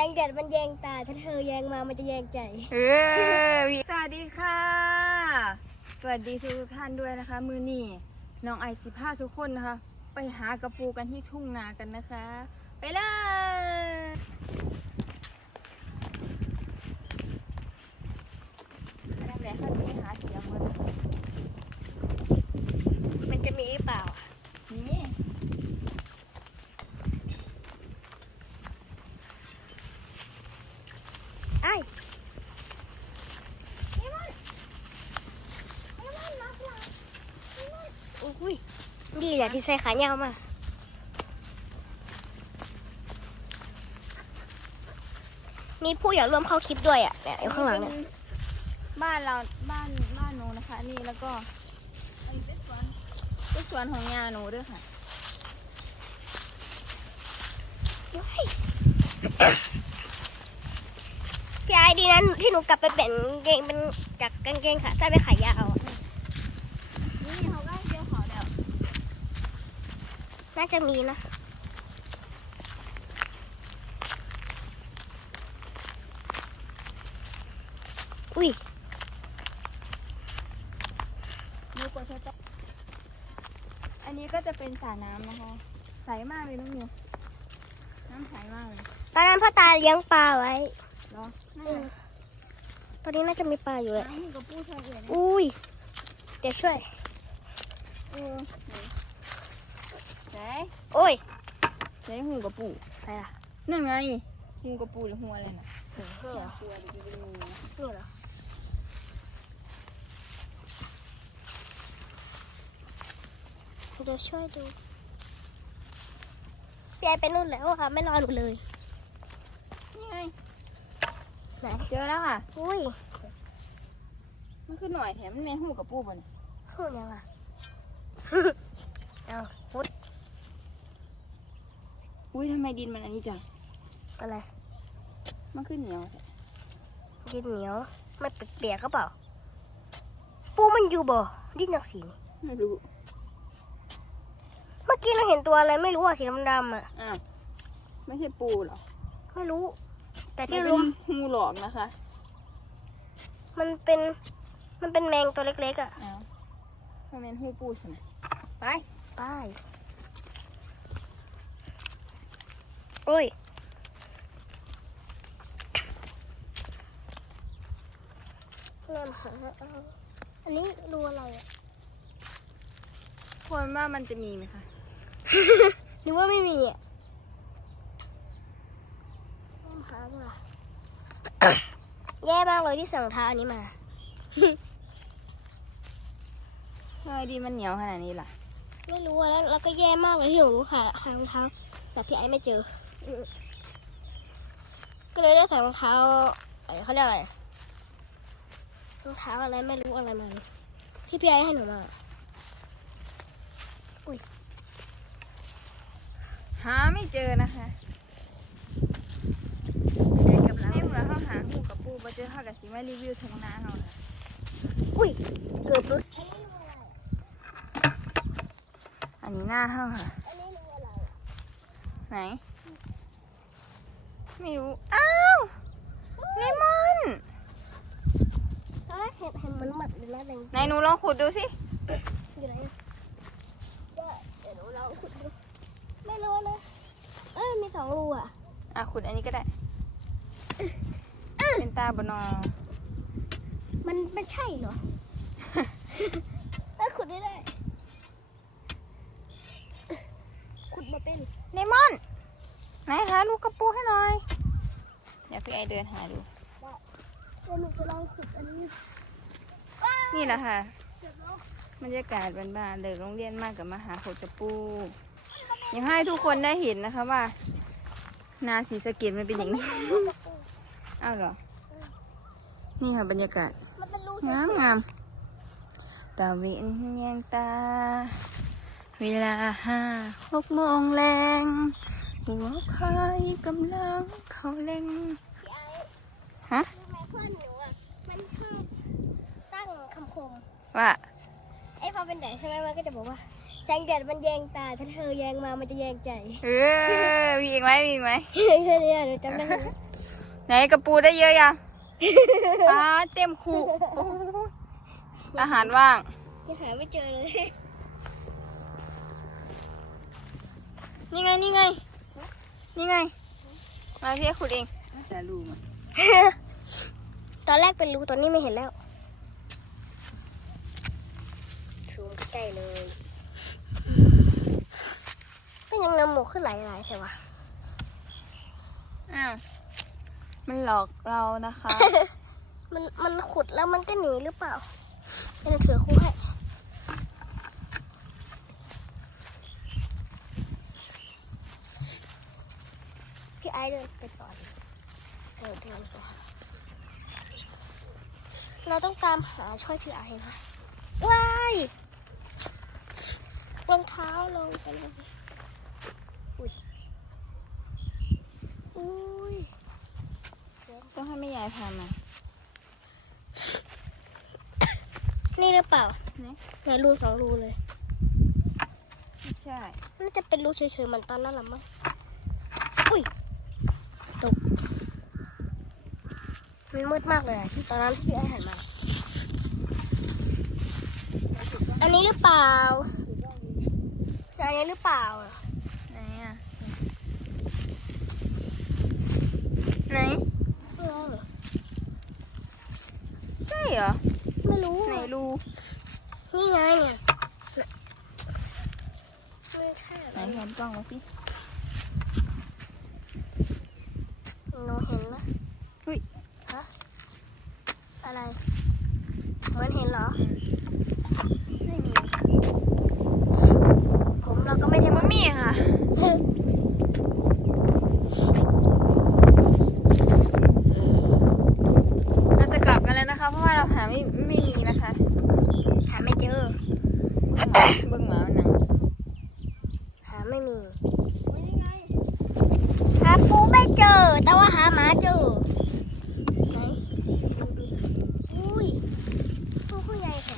แสงแดดมันแยงตา ถ้าเธอแยงมามันจะแยงใจ เออสวัสดีค่ะ สวัสดีทุกท่านด้วยนะคะ มือนี่น้องไอสิพาทุกคนนะคะ ไปหากระปูกันที่ทุ่งนากันนะคะ ไปเลยอันดับแรกเขาจะไปหาเสียงมันมันจะมีหรือเปล่า นี่ ไอ้อุ้ยดี แหละที่ใส่ขายาวมามีผู้อยากร่วมเข้าคลิปด้วยอะเนี่ยอยู่ข้างหลังเนี่ยบ้านเราบ้านบ้านหนูนะคะ นี่แล้วก็อันนี้เป็นสวนเป็นสวนของยาหนูด้วยค่ะพี่ไอ้ดีนั้นที่หนูกลับไปเป็นเกงเป็นจากกางเกงขาสั้นไปขายาวอะ นี่เขาก็เกี่ยวเขาแล้ว น่าจะมีนะอุ้ยมิวกดเธอต้องอันนี้ก็จะเป็นสระน้ำนะคะ ใสมากเลยน้องมิวน้ำใสมากเลยตอนนั้นพ่อตาเลี้ยงปลาไว้เนาะตอนนี้น่าจะมีปลาอยู่เลยน้ำหูกับปูเธอเอ๋ยนะอุ้ย เดี๋ยวช่วย เออ ใส่โอ้ยใส่หูกับปูใส่ละนั่นไงหูกับปูหรือหัวอะไรน่ะนี่เหรอหัวเดี๋ยวจะเป็นงูนะนี่เหรอเดี๋ยวช่วยดูพี่ไอไปนู่นแล้วอะค่ะ ไม่รอหนูเลยนี่ไงไหนเจอแล้วค่ะ อุ้ย มันคือหน่อยแถมมันแม่นหูกับปูบ่เนี่ยพูดยังไงเอาพุด อุ้ยทำไมดินมันอันนี้จังอะไรมันขึ้นเหนียวดินเหนียวไม่เปียกๆก็เปล่าปูมันอยู่บ่ดินจากสีนี่ไม่รู้เมื่อกี้เราเห็นตัวอะไรไม่รู้อะสีดำๆอะอ้าวไม่ใช่ปูเหรอไม่รู้ แต่มันที่เป็นรู้งูหลอกนะคะ มันเป็นมันเป็นแมงตัวเล็กๆอะอ้าวมันเป็นหูปูใช่ไหมไปป้าย โอ้ยเริ่มหาเอาอันนี้ดูอะไรอะคนว่ามันจะมีไหมคะ นึกว่าไม่มีอะเริ่มหาดีกว่าแย่มากเลยที่สั่งเท้าอันนี้มาทำไมดีมันเหนียวขนาดนี้ล่ะ ไม่รู้อะแล้วแล้วก็แย่มากเลยที่หนูหาหารองเท้าแต่พี่ไอ้ไม่เจอ ก็เลยได้ใส่รองเท้าอะไรเขาเรียกอะไรรองเท้าอะไรไม่รู้อะไรมาเลยที่พี่ไอ้ให้หนูมาหาไม่เจอนะคะในเมื่อเขาหาหูกับปูมาเจอเขากับสิมารีวิวทางนาเขานะอุ้ยเกือบรุดอันนี้หน้าเขาค่ะอันนี้รู้อะไรไหน ไม่รู้ อ้าวเลมอนตอนแรกเห็นเห็นเหมันหมัดเลยนะแดงไหนหนูลองขุดดูสิ อยู่ไหนก็เดี๋ยวหนูลองขุดดูไม่รู้เลย เอ้ยมีสองรูอะอะขุดอันนี้ก็ได้ เป็นตาบนอ มันมันใช่เหรอ เอ้ยขุดได้ได้ ขุดมาเป็นเลมอน ไหนคะลูกกระปูให้หน่อยเดี๋ยวพี่ไอเดินหาดูเดี๋ยวหนูจะลองขุดอันนี้ นี่แหละค่ะบรรยากาศบ้านๆเลยโรงเรียนมากกับมาหาขดกระปูอยากให้ทุกคนได้เห็นนะคะว่า นาสีสะเกดมันเป็นอย่างนี้อ้าวเหรอ นี่ค่ะบรรยากาศงามงามตาเวนแยงตา เวลาห้าหกโมงแรง หัวคอยกำลังเขาเล่งฮะทำไมเพื่อนหนูอะมันชอบตั้งคำคมว่าไอ้พอเป็นเด็กใช่ไหมมันก็จะบอกว่าสแสงแดดมันแยงตาถ้าเธอแยงมามันจะแยงใจเออมีอีกไหมมีอีกไหมแค่นี้หนูจำได้ไหมไหนกระปูได้เยอะยังปลาเต็มคูโอ้โหอาหารว่างยังหาไม่เจอเลย นี่ไง นี่ไง นี่ไง มาพี่ขุดเองจะรูมันตอนแรกเป็นรูตอนนี้ไม่เห็นแล้วซูมใกล้เลยก็ยังนำหมูขึ้นหลายๆใช่ปะอ้าวมันหลอกเรานะคะ มันมันขุดแล้วมันก็หนีหรือเปล่าเดี๋ยวหนูถือคู่ให้ พี่ไอซ์เดินไปก่อนเดินเดินก่อนเราต้องตามหาช่วยพี่ไอซ์นะว้ายรองเท้าลงไปเลยอุ้ยอุ้ยเสียงต้องให้แม่ยายพามานี่หรือเปล่าไหนไหนรูสองรูเลยไม่ใช่น่าจะเป็นรูเฉยๆเหมือนตอนนั้นแหละมั้งอุ้ย ตก มันมืดมากเลยอะที่ตอนนั้นที่พี่ไอ้หันมา อันนี้หรือเปล่า อันนี้หรือเปล่าอะไหนอะไหนเออใช่เหรอ ไม่รู้ไหนอะรูนี่ไงเนี่ยไม่ใช่ไหนอะไรเห็นกล้องมาสิ หนูเห็นนะ อุ้ย ฮะ อะไรมันเห็นเหรอ ไม่มี ผมเราก็ไม่ได้ ไม่มีค่ะ เราจะกลับกันแล้วนะคะ เพราะว่าเราหาไม่ไม่มีนะคะ หาไม่เจอ เบิ่งหมาหนัง หาไม่มี นี่ไง หาปูไม่เจอ แต่ว่าหาหมาเจอ ไหน อุ้ยปูผู้ใหญ่แท้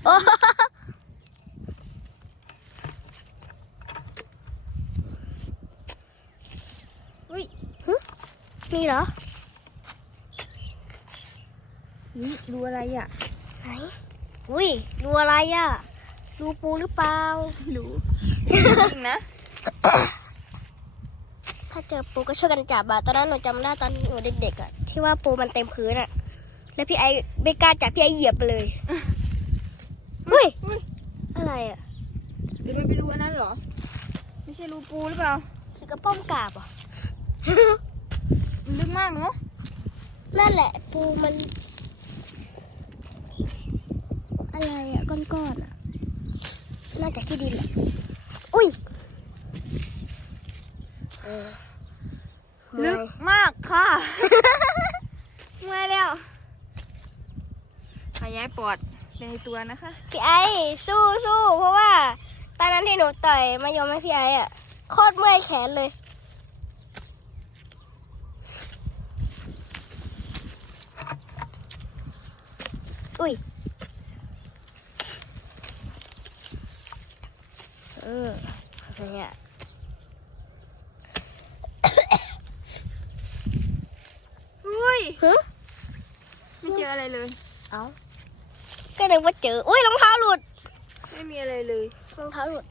โอ้อุ้ยนี่เหรอนี่ดูอะไรอะ ไหน อุ้ยดูอะไรอะดูปูหรือเปล่าไม่รู้จริงนะ ถ้าเจอปูก็ช่วยกันจับอะตอนนั้นหนูจำได้ตอนหนูเด็กๆอะที่ว่าปูมันเต็มพื้นอะแล้วพี่ไอไม่กล้าจับพี่ไอเหยียบไปเลยเฮ้ย อุ้ย อะไรอะหรือมันเป็นรูอันนั้นเหรอ ไม่ใช่รูปูหรือเปล่าคือกระป้อมกาบอะมันลึกมากเนาะนั่นแหละ ปูมัน อะไรอะก้อนๆอะน่าจะที่ดินแหละ อุ้ยเออลึกมากค่ะ เมื่อยแล้วขยายปอด ในตัวนะคะ พี่ไอสู้สู้เพราะว่า ตอนนั้นที่หนูต่อยมายมให้พี่ไออะโคตรเมื่อยแขนเลย อุ้ยเออเนี่ยอุ้ยฮึไม่เจออะไรเลย เอา ก็นึกว่าเจอ อุ้ยรองเท้าหลุด ไม่มีอะไรเลย รองเท้าหลุด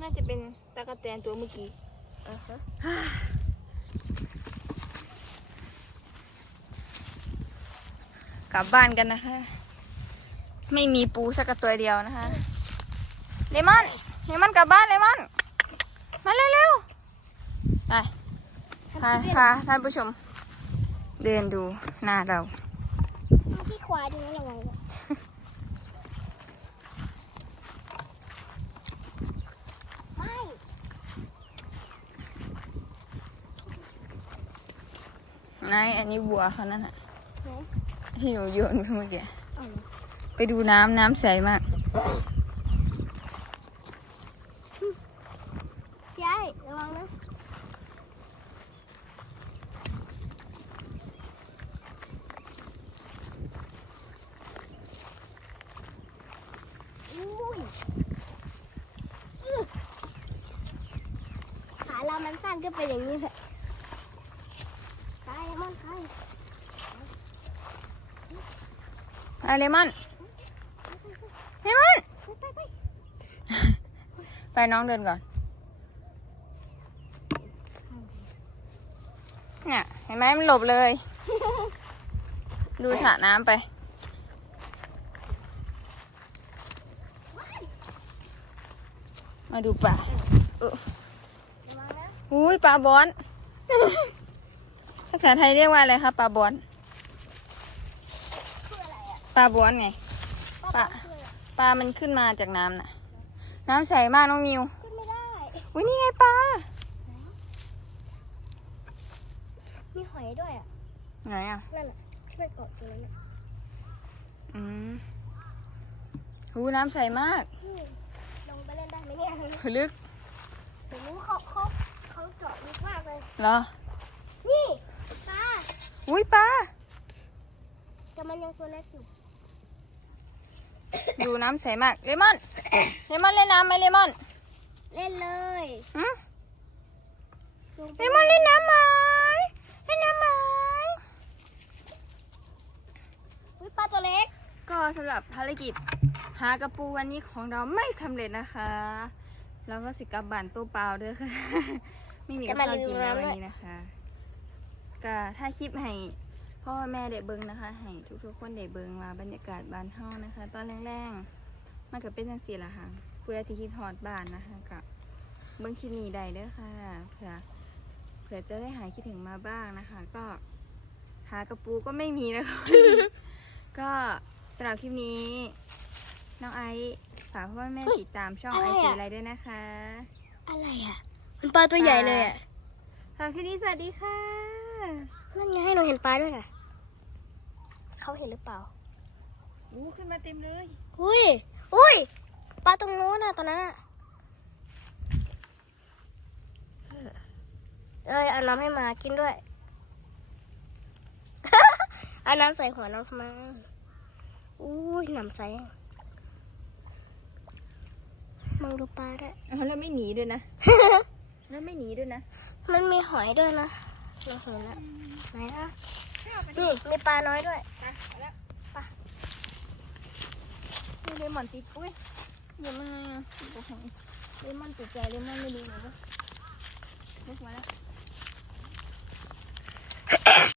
น่าจะเป็นตะกะแตนตัวเมื่อกี้อ่าฮะกลับบ้านกันนะคะ ไม่มีปูสักตัวเดียวนะคะ เลมอน เลมอนกลับบ้านเลมอน มาเร็วๆ ไปพาพาท่านผู้ชม เดินดูหน้าเราที่ควายดีนะระวัง นายอันนี้บัวเขานั่นน่ะที่หนูโยนเมื่อกี้ไปดูน้ำน้ำใสมากยายระวังนะขาเรามันสั้นก็เป็นอย่างนี้แหละ ไปมันไปอะเลมอนเลมอนไปไปไปน้องเดินก่อนเนี่ยเห็นไหมมันหลบเลย ดูสระน้ำไปมาดูปลาเออระวังนะอุ้ยปลาบอนภา ษาไทยเรียกว่าอะไรครับปลาบอนคืออะไรอะปลาบอนไงปะคืออะไรปลามันขึ้นมาจากน้ำน่ะ น้ำใสมากน้องมิวขึ้นไม่ได้อุ้ยนี่ไงปลามีหอยด้วยอะไหนอะนั่นอะที่มันเกาะตรงนั้นอะอืมหูน้ำใสมากอืมลงไปเล่นได้ไหมเนี่ยลึกเดี๋ยวรู้เขาเขาเขาเจาะลึกมากเลยเหรอนี่ปลา อุ้ยปลาแต่มันยังตัวเล็กอยู่ดูน้ำใสมากเลมอนเลมอนเล่นน้ำไหมเลมอนเล่นเลยหืมลงไปเลมอนเล่นน้ำไหมเล่นน้ำไหมอุ๊ยปลาตัวเล็ก ก็สำหรับภารกิจหากระปูวันนี้ของเราไม่สำเร็จนะคะ เราก็สิกลับบ้านตัวเปล่าเด้อค่ะ ไม่มีกับข้าวกินแล้ววันนี้นะคะ ก็ถ้าคลิปให้พ่อแม่ได้เบิ้งนะคะให้ทุกๆคนได้เบิ้งว่าบรรยากาศบ้านเฮานะคะ ตอนแรงๆมันก็เป็นจังซี่ล่ะค่ะผู้ใดที่คิดฮอดบ้านนะคะก็เบิ้งคลิปนี้ได้เด้อค่ะเผื่อเผื่อจะได้หายคิดถึงมาบ้างนะคะ ก็หากระปูก็ไม่มีนะคะ ก็สำหรับคลิปนี้ น้องไอซ์ฝากพ่อแม่ติดตามช่องไอซีอะไรด้วยนะคะ อะไรอะ มันปลาตัวใหญ่เลยอะสำหรับคลิปนี้สวัสดีค่ะ นั่นไงหนูเห็นปลาด้วยน่ะเขาเห็นหรือเปล่าอู้ขึ้นมาเต็มเลยอุ้ยอุ้ยปลาตรงโน้นน่ะตอนนั้นน่ะเอ้ยเอาน้ำให้หมากินด้วย เอาน้ำใส่หัวน้องมาอุ้ยน้ำใสมองดูปลาด้วย เอาแล้วไม่หนีด้วยนะ แล้วไม่หนีด้วยนะ มันมีหอยด้วยนะ เราเห็นแล้วไหนคะนี่มีปลาน้อยด้วยปลาไม่ได้หมอนติดอุ้ยเยอะมากติดกระหงเลมอนติดใจเลมอนไม่ดีเหนูเลิกมาแล้ว